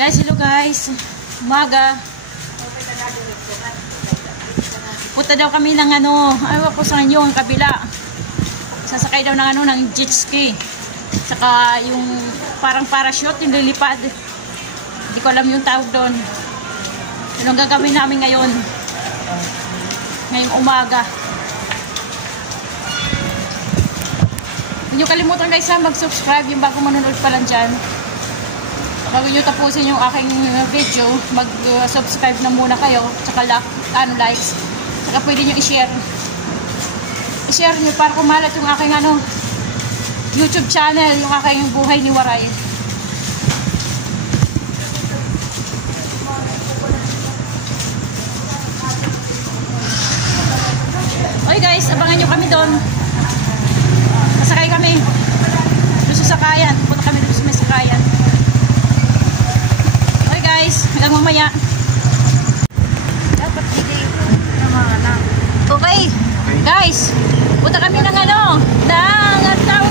Guys, hello guys. Umaga. Punta daw kami ng ayaw ko sa inyo, ang kabila. Sasakay daw ng ng jet ski. Saka yung parang parachute, yung lilipad. Hindi ko alam yung tawag doon. Yun ang gagawin namin ngayon. Ngayong umaga. Huwag nyo kalimutan guys ha, mag-subscribe yung bago manonood pa lang dyan. Bago nyo tapusin yung aking video, mag-subscribe na muna kayo. Tsaka likes. Tsaka pwede nyo i-share. I-share nyo para kumalat yung aking YouTube channel, yung aking buhay ni Waray. Oy guys, abangan nyo kami doon. Masakay kami. Doon sa sakayan. Punta kami doon sa may sakayan. Oy guys, hanggang mamaya. Dapat okay. Guys, punta kami ng tawag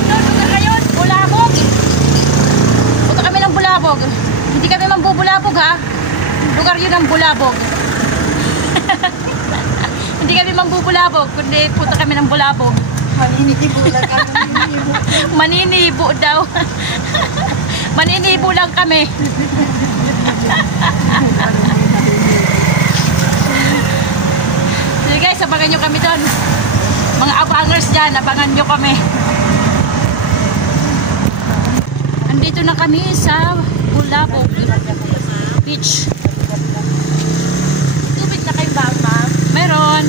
doon, lugar ngayon, Bulabog. Punta kami ng Bulabog. Hindi kami mambubulabog ha. Lugar yun ang Bulabog. Hindi kami mambubulabog, kundi punta kami ng Bulabog. Maninibo lang kami. Maninibo daw. Maninibo lang kami. Sige guys, abangan nyo kami doon. Mga abangers dyan, abangan nyo kami. Andito na kami sa Bulabog Beach. Tubig na kayo ba, ma'am? Meron.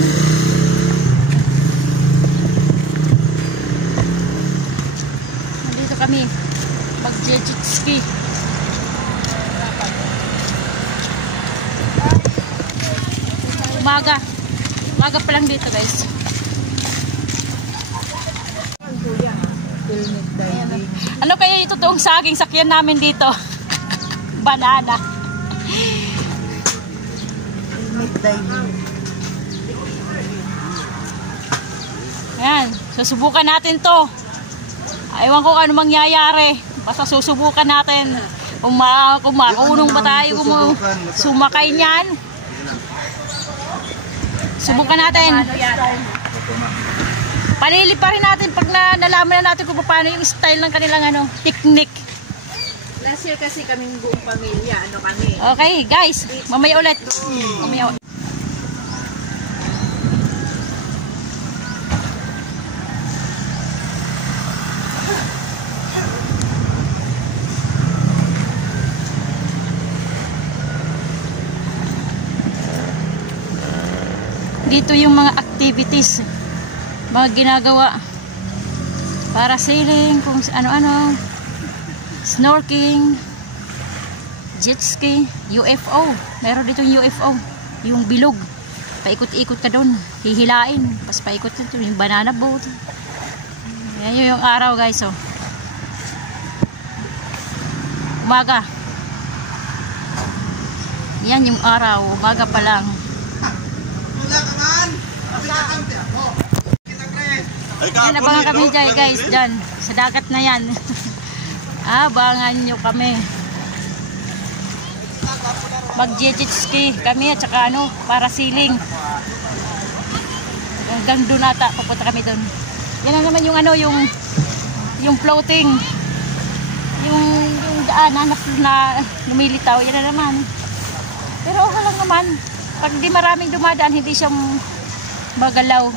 Andito kami mag-jet ski. Umaga pa lang dito guys. Ano kaya ito toong saging sakyan namin dito? Banana. Ayan, susubukan natin to. Ewan ko ano mangyayari. Basta susubukan natin. Kung makunong ba tayo sumakay niyan. Subukan natin. Palili pa rin natin pag nalaman na natin kung paano yung style ng kanilang technique. Last year kasi kaming buong pamilya, kami. Okay, guys, mamaya ulit. Mamaya ulit. Dito yung mga activities, mga ginagawa, para sailing, kung ano-ano, snorkeling, jet ski, UFO. Meron dito yung UFO, yung bilog. Paikot-ikot ka doon, hihilain, pas paikot dito, yung banana boat. Yan yung araw guys, oh. Umaga. Yan yung araw, umaga pa lang. Yan, abangan kami dyan guys, dyan sa dagat na yan. Abangan nyo kami. Mag jet ski kami at saka para sailing. Hanggang doon ata pupunta kami doon. Yan na naman yung floating, yung daanan na lumilitaw. Yan na naman. Pero okay lang naman. Pag di maraming dumadaan, hindi siya magalaw.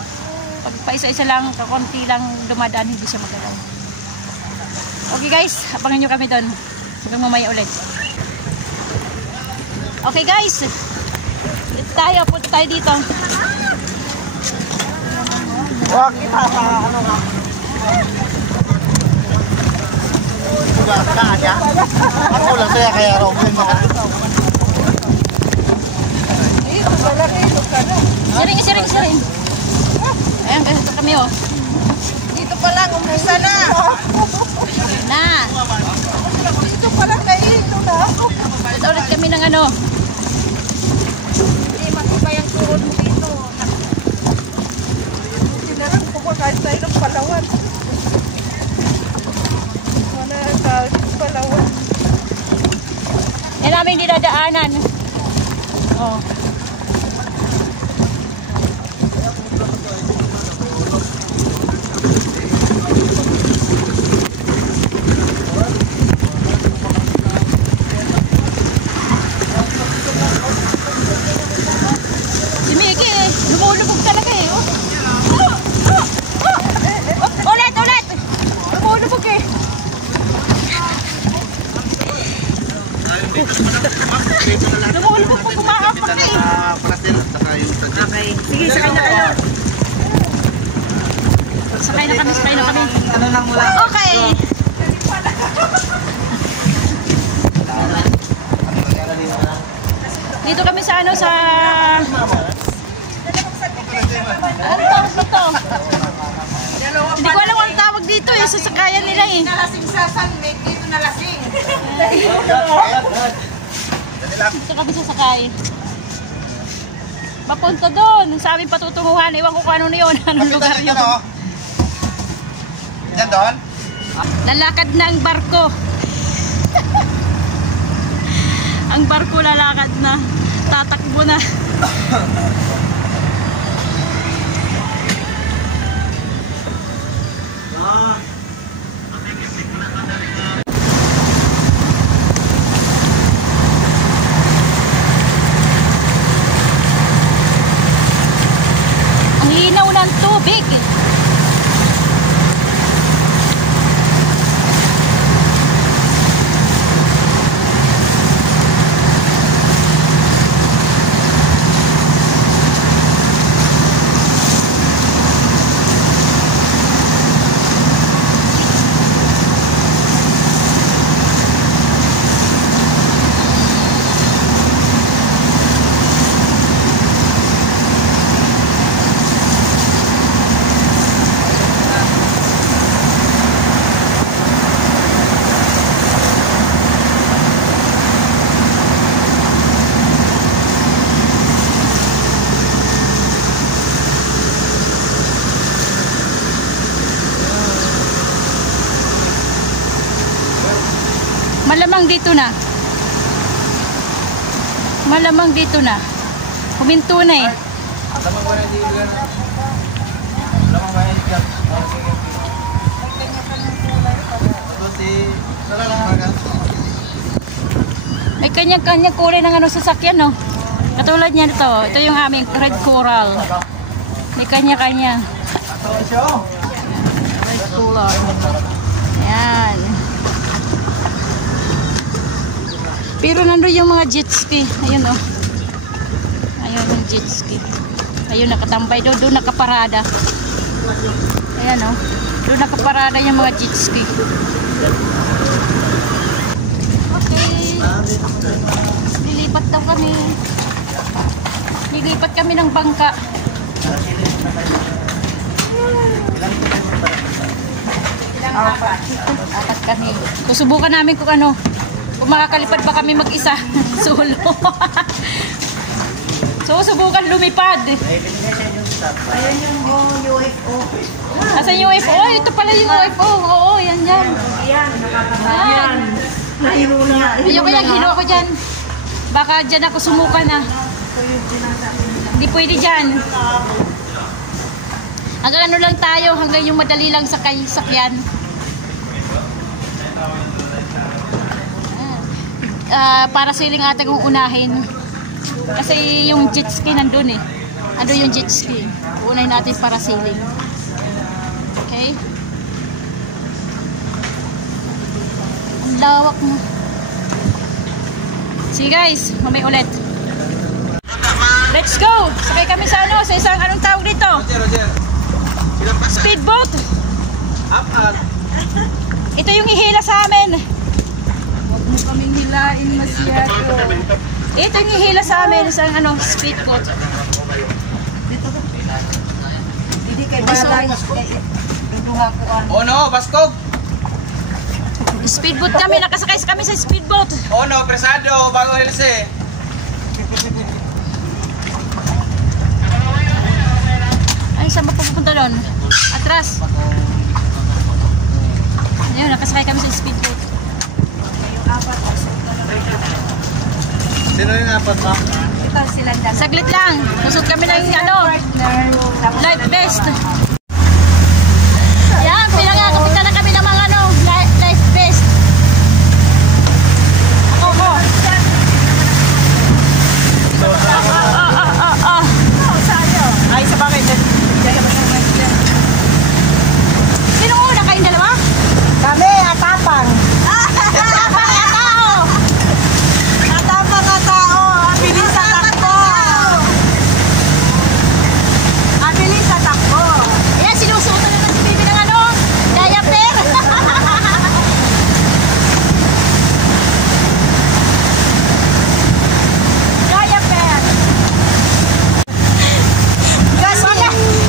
Pag paisa-isa lang, kakunti lang dumadaan, hindi siya magalaw. Okay guys, abangan nyo kami doon. Hanggang mamaya ulit. Okay guys, dito tayo, punta tayo dito. Wag kita sa nga. Sugat ka aja. Ako lang saya kaya Robin mo. Siring. Ayan, ganito kami oh. Dito pa lang, umisa na. Dito pa lang, dito na ako. Dito ulit kami ng Hindi matibay ang tuhod mo dito. Sinarang kumakain tayo ng Palawan. Wala ka, Palawan. Yan namin dinadaanan. Oh. Si Mickey eh, lumulubog talaga eh. Oh. Ulit, ulit! Lumulubog eh. Lumulubog po kumakapak na eh. Okay. Sige, sakay na kayo. Sakay na kami, sakay na kami. Ano lang mula? Okay. Dito kami sa ano sa... Ano tawag na to? Hindi ko alam ang tawag dito eh. Sasakayan nila eh. Nalasing sa sunmate, dito nalasing. Dito kami sasakay. Papunta doon. Sa aming patutunguhan. Iwan ko kung ano na yun. Anong lugar yun. Yan doon? Lalakad na ang barko. Ang barko lalakad na. Tatakbo na. Ang linaw ng tubig. Malamang dito na. Malamang dito na. Huminto na eh. May kanya-kanya kulay ng ano sasakyan no. Katulad niyan ito. Ito yung aming red coral. May kanya-kanya. Red coral. Ayan. Pero nandun yung mga jet ski. Ayun oh. Ayun yung jet ski. Ayun nakatambay doon. Doon nakaparada. Ayan oh. Doon nakaparada yung mga jet ski. Okay. Lilipat daw kami. Lilipat kami ng bangka. Apat kami. Susubukan namin kung ano. Kung makakalipad ba kami mag-isa. Solo. So, subukan lumipad. Ayan yung UFO. Asan yung UFO? Oh, ito pala yung UFO. Oo, yan yan. Ayan, Yan. Ayaw na. Ayoko yung hilo ako dyan. Baka dyan ako sumuka na. Hindi pwede dyan. Hanggang ano lang tayo. Hanggang yung madali lang sakyan. Para siling ate kong unahin kasi yung jet ski nandun eh. Ano yung jet ski? Uunahin natin para siling. Okay? Ang lawak mo. Sige guys, mamay ulit. Let's go! Sakay kami sa ano, sa isang anong tawag dito? Roger. Speedboat. Up. Ito yung ihila sa amin. Huwag mo kaming hilain masyado. Ito yung ihila sa amin, isang ano, speedboat. Hindi kay Balay. Duduha ko ano. Oh no, Baskog. Speedboat kami, nakasakay kami sa speedboat. Oh no, presado, bago hilse. Ay, saan ba pupunta doon? Atras. Ayun, nakasakay kami sa speedboat. Yung apat. Sino yung apat mo? Ito sila dalawa. Saglit lang. Susot kami ng ano, life vest. Yan, pinagkakapitan na kami ng mga ano, life vest. Ako. Ay, sa bakit? Sino una kayong dalawa? Kami, atapang. Atapang na tao. Abilis sa takbo. Abilis sa takbo. Ayan, sinusuto na si Bibi ng ano, diaper. Diaper. Kasi,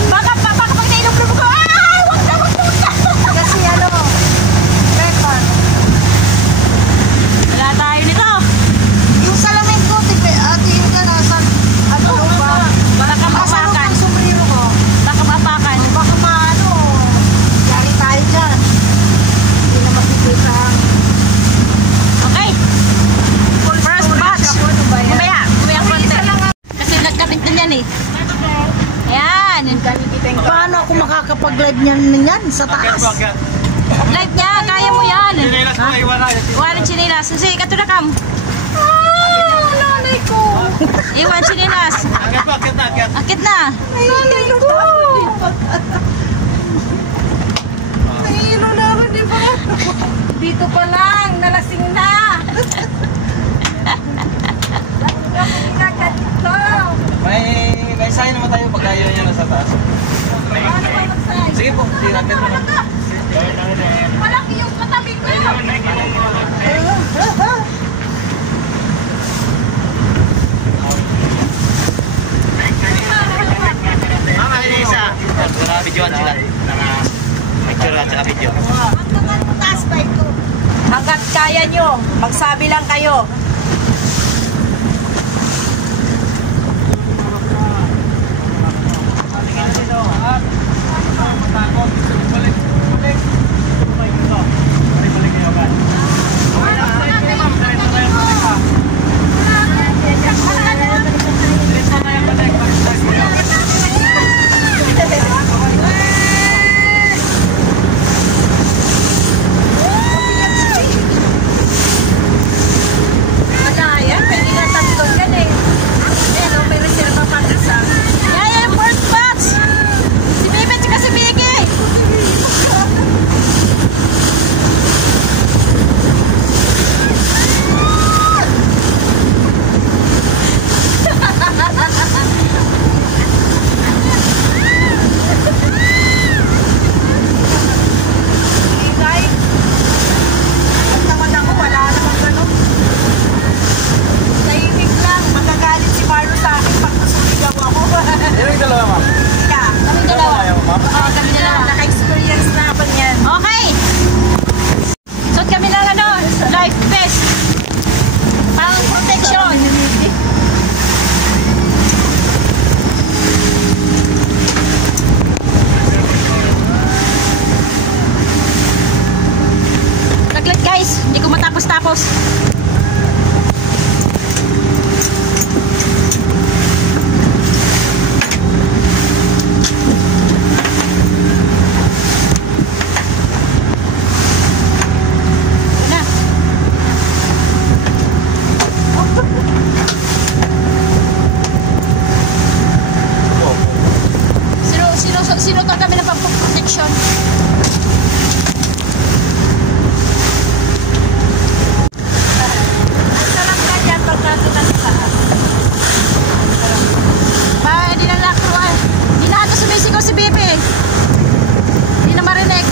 Baka pag nainom-nom ko, wag na. kasi ano, record. Wala tayo nito. Yung salamin ko, tingin ka nasa, ano ba? Baka Nasa loob mapakan. ng sombrero ko. Baka mapakan. Baka maano, yari tayo dyan. Hindi na makikita ang Okay. First batch. Mamaya konti. Kasi nagkabit na yan eh. Ayan. Paano ako makakapag-live niyan sa taas? Live niya. Kaya mo yan. Iwan ang chinilas. Sige, kato na kam. Nanay ko! Iwan chinilas. Akit na. Nanay ko! Nahihilo na ako, di ba? Dito pa lang, nalasing na! May sign naman tayo pag ayaw niya nasa taas. Sige po, tiragat mo na. Malaki yung katabi ko. Mama, isa. Videoan sila. Picture at saka video. Hanggat kaya nyo, magsabi lang kayo. Wala yan, pwede na tatlo yan eh. Ayan o, may reserva pa sa. Yan, first batch. Si Bibi at si Biggie. Ingay. At naman ako, wala naman gano'n. Tahimik lang, magagalit si Marlo sa akin pag nasuligaw ako. Sino yung dalawa, ma'am? Yeah. Kami dalawa. Ayaw, ma'am? Oo, kami dalawa. Naka-experience na ako niyan. Okay. Suot kami ng ano, life vest. Pang protection. Saglit guys, hindi ko matapos-tapos. Ito na. Sino to kami ng pang-protection? Ang sarap na dyan pag natunan sa Hindi na lakruan. Hindi na ito sumisigaw si Bibi. Hindi na marinig.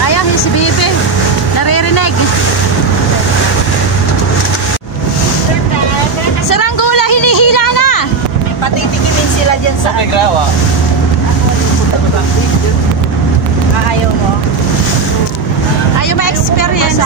Ayaw, yung si Bibi. Naririnig. Saranggula, hinihila na. patitikimin sila dyan sa May grawa. ayaw mo. Ayaw ma-experience.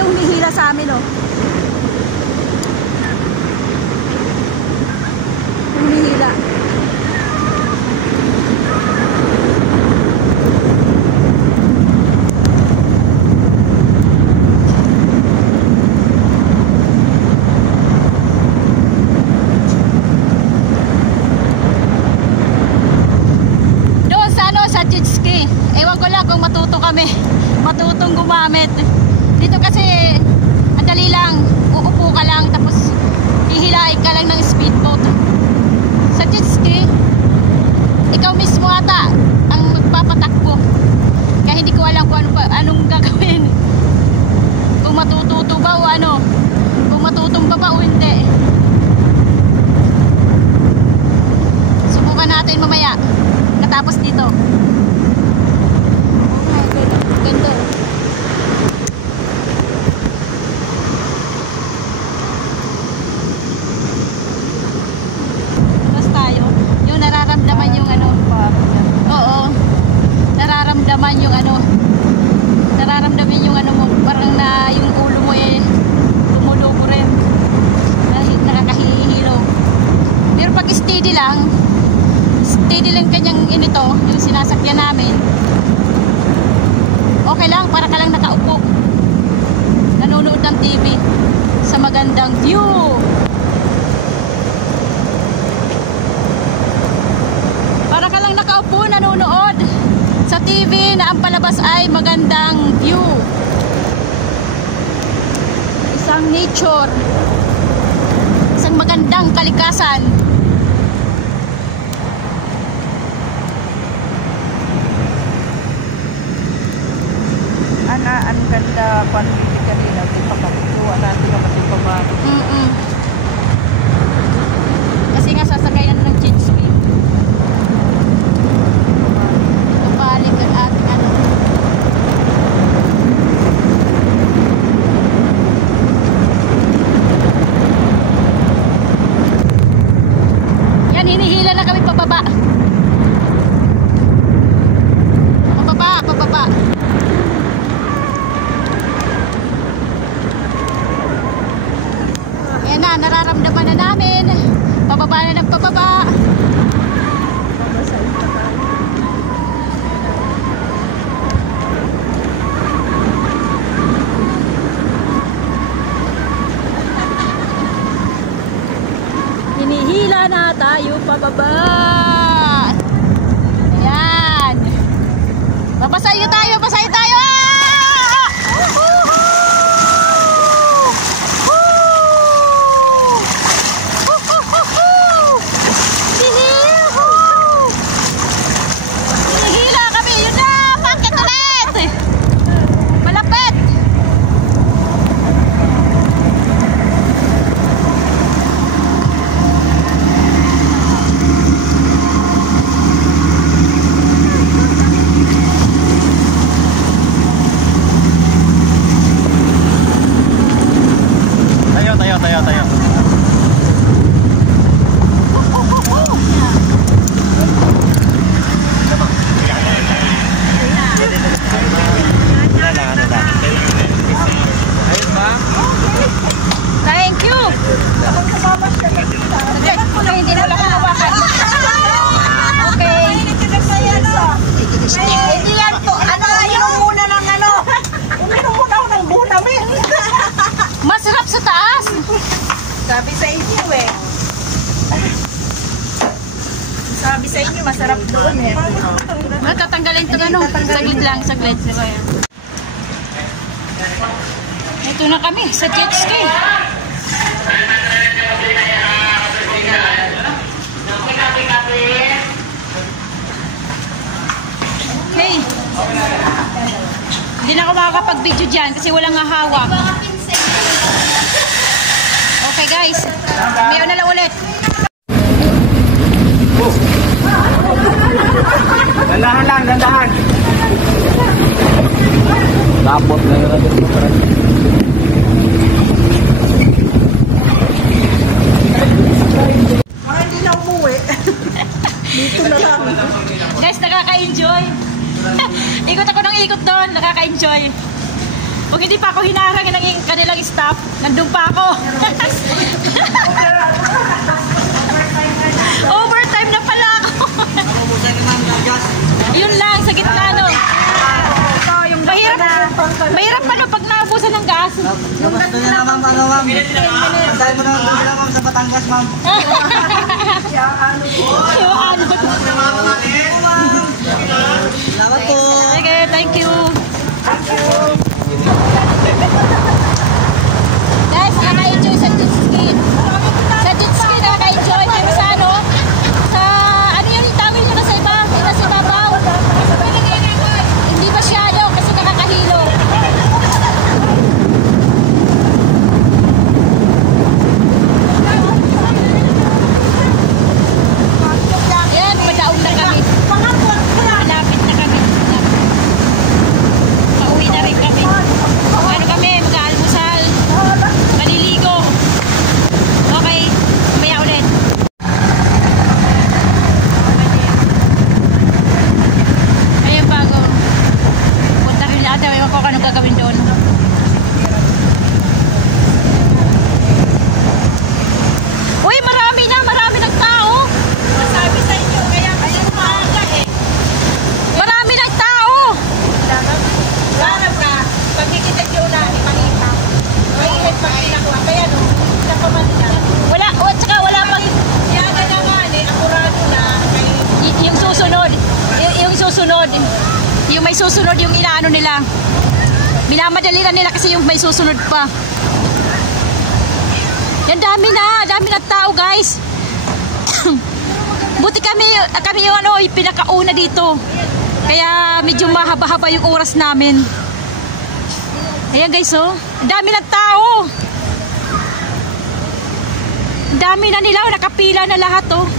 yung humihila sa amin, oh. Humihila. Doon sa ano, sa jet ski. Ewan ko lang kung matuto kami. Matutong gumamit. Dito kasi ang dali lang, uupo ka lang tapos hihilain ka lang ng speedboat. Sa jet ski, ikaw mismo ata ang magpapatakbo. Kaya hindi ko alam kung anong gagawin. Kung matututo ba o ano, kung matutumba ba o hindi. Subukan natin mamaya katapos dito. Ganda. Tapos tayo, yung nararamdaman yung ano. Oo. Nararamdaman yung ano. Nararamdaman yung ano mo, parang na yung ulo mo eh lumulubo rin. Nakakahihilo. Pero pag steady lang kanyang inito, yung sinasakyan namin. Okay lang, para ka lang nakaupo. Nanonood ng TV sa magandang view. Para ka lang nakaupo, nanonood sa TV na ang palabas ay magandang view. Isang nature. Isang magandang kalikasan. Ang ganda panbili kanina, di pa kapituwa natin naman yung pamalo. Kasi nga sasakayan ng jet ski. Kapalik ang ating ano. Yan, hinihila na kami pababa. Pababa. Ayan na, nararamdaman na namin. Pababa na ng pababa. Hinihila na tayo pababa. Ayan. Papasayo tayo, pasayo tayo. Tayo. Ayun ba? Thank you. Hindi na lang hawakan. Okay. Hindi yan to. Ano, uminom muna ng ano. Uminom muna ako ng bunamin. Masarap sa taas. Sabi sa inyo eh. Sabi sa inyo, masarap doon eh. Matatanggalin ito ano. Saglit lang, saglit. Ito na kami sa jet ski. Okay. Hindi na ako makakapag-video dyan kasi walang hahawak. Okay guys, mayo na lang ulit. Dandahan lang, dandahan. Lapot na yun natin. Parang hindi na umuwi. Dito na lang. Guys, nakaka-enjoy. Ikot ako ng ikot doon, nakaka-enjoy. Kung hindi pa ako hinarang ng kanilang staff, nandun pa ako. Overtime na pala ako. Yun lang, sa gitna, no? Mahirap pa, no, pag naubusan ng gas. Yung gusto niya na, ma'am, ano, ma'am? Dahil mo na doon lang, ma'am, sa Batangas, ma'am. Yung ano. Salamat po. Okay, thank you. Guys, nakaka-enjoy sa jet ski. Sa jet ski, nakaka-enjoy. Pero sa ano? Sa, ano yung tawag nyo nasa iba? Nasa ibabaw? Hindi masyado kasi nakakahilo. Yan, padaon na kami. Malapit na kami. Pauwi na rin kami. Ano kami, mag-aalmusal. Maliligo. Okay, kumaya ulit. Ayun bago. Punta rin lahat. Ewan ko kung anong gagawin doon. Uy, marami ng tao. Sabi sa inyo, kaya maaga eh. Marami ng tao. Larap ka, pag nakikita nyo na, ipangita. Mainit pag pinakuha. Kaya no, sa pamilya. Wala, at saka wala pang... Yaga naman eh, akurado na. Yung susunod, yung susunod, yung may susunod yung inaano nila. Minamadali na nila kasi yung may susunod pa. Yan, dami na tao, guys. Buti kami yung ano, yung pinakauna dito. Kaya medyo mahaba-haba yung oras namin. Ayan guys, oh. Dami ng tao. Dami na nila, nakapila na lahat, oh.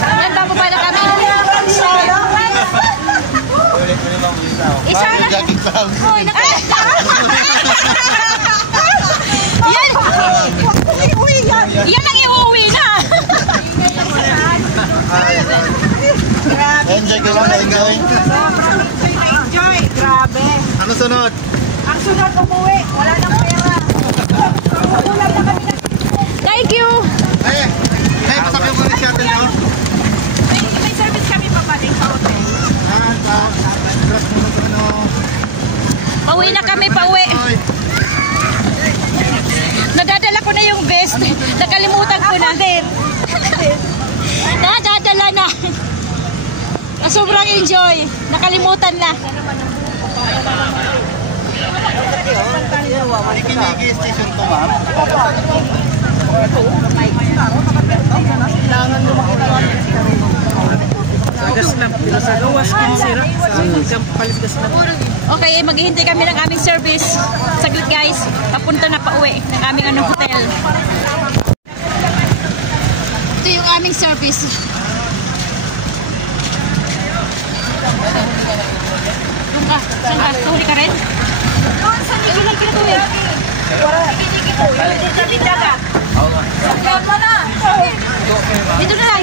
Ayan, bago pa na kami. Isa na. Hoy, yan ang iuwi na. Enjoy ka lang, enjoy. Enjoy, grabe. Ano sunod? Ang sunod umuwi, wala nang pera. Magulang na kami. Thank you. Pasakyan mo na siya natin, no? May service kami papaling sa hotel. Pauwi na kami, pauwi. Nadadala ko na yung vest. Nakalimutan ko na. Nadadala na. Sobrang enjoy. Nakalimutan na. Kinigi station to, ma'am. Okay, maghihintay kami ng aming service. Saglit guys, papunta na pa uwi ng aming hotel. Ito yung aming service. Doon ka, saan ka? Tuhuli ka rin? Doon, saan yung ginag kinatuwi? Pinigi po, yung din sa lindaga. Sakyan mo na! Dito na lang.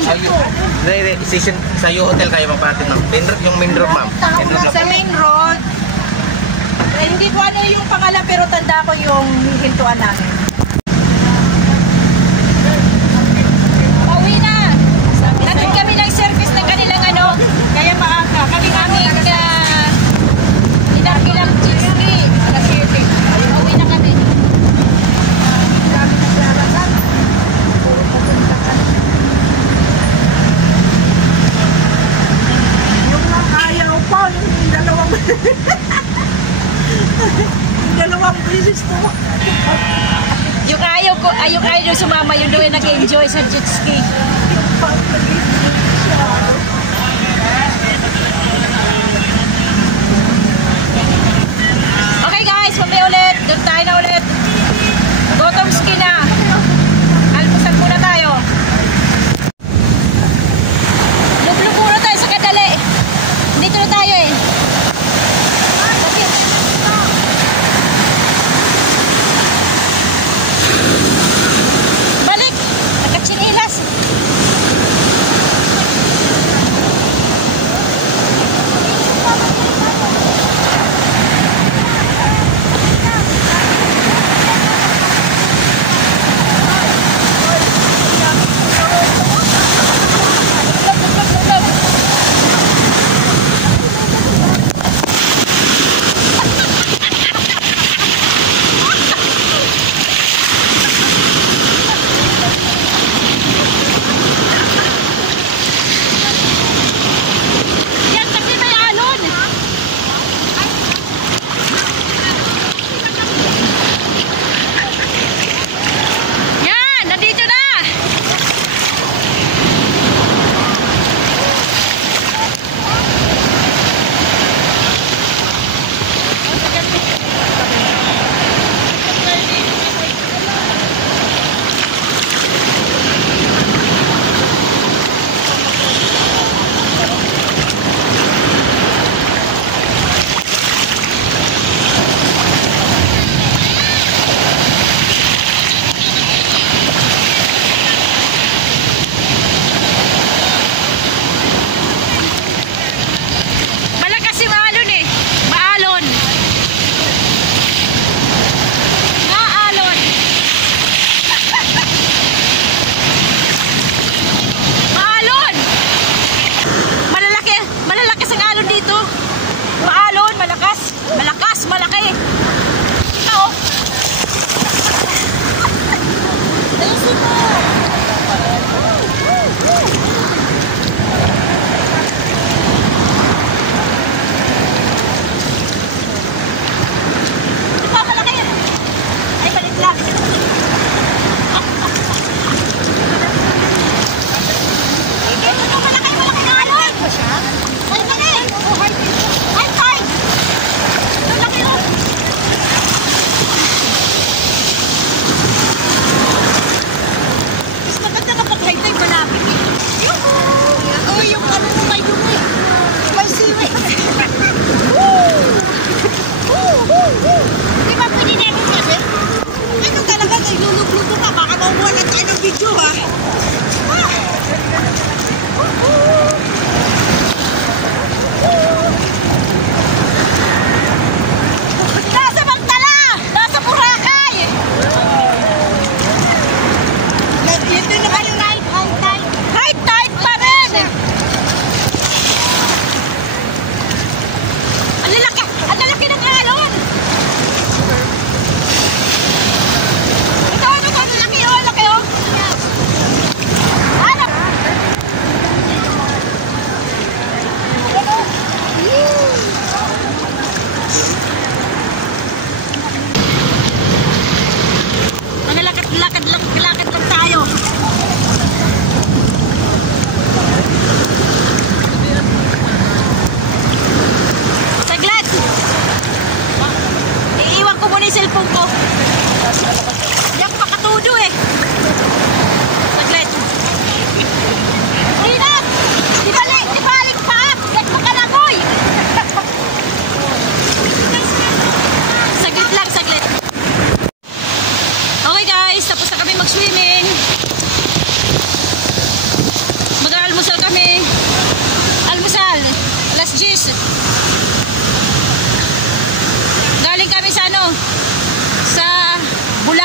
Station sa hotel kayo magpatid, ma'am. Yung main road, ma'am. Sa main road. Hindi ko ano yung pangalan pero tanda ko yung hintuan namin. Pauwi na. Natin kami ng service ng kanilang ano. Kaya maaga. Kami inarkilang jet ski. Pauwi na kami. Yung ayaw po, yung dalawang beses po. Yung ayaw sumama yun doon nag-enjoy sa jet ski. Okay guys, mamaya ulit. Doon tayo na ulit. Bottom ski na. Almusal muna tayo. Lublo muna tayo sa kadali. Dito na tayo eh. Balik! Nakatsinilas!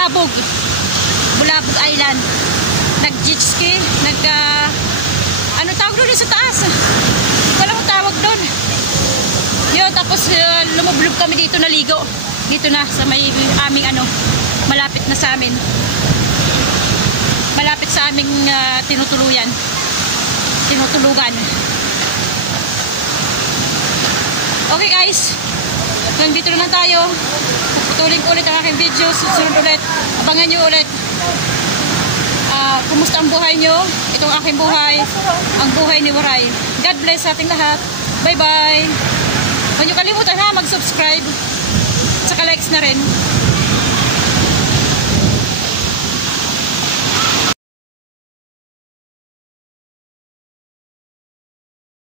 Bulabog. Bulabog Island. Nag-jet ski, ano tawag doon sa taas? Wala mo tawag doon. Yun, tapos lumublob kami dito na ligo. Dito na sa may aming malapit na sa amin. Malapit sa aming tinutulugan. Okay guys, hanggang dito naman tayo. Puputulin ko ulit ang aking video. Susunod ulit. Abangan nyo ulit. Kumusta ang buhay nyo? Itong aking buhay. Ang buhay ni Waray. God bless sa ating lahat. Bye bye. Huwag nyo kalimutan ha, mag-subscribe. Saka likes na rin.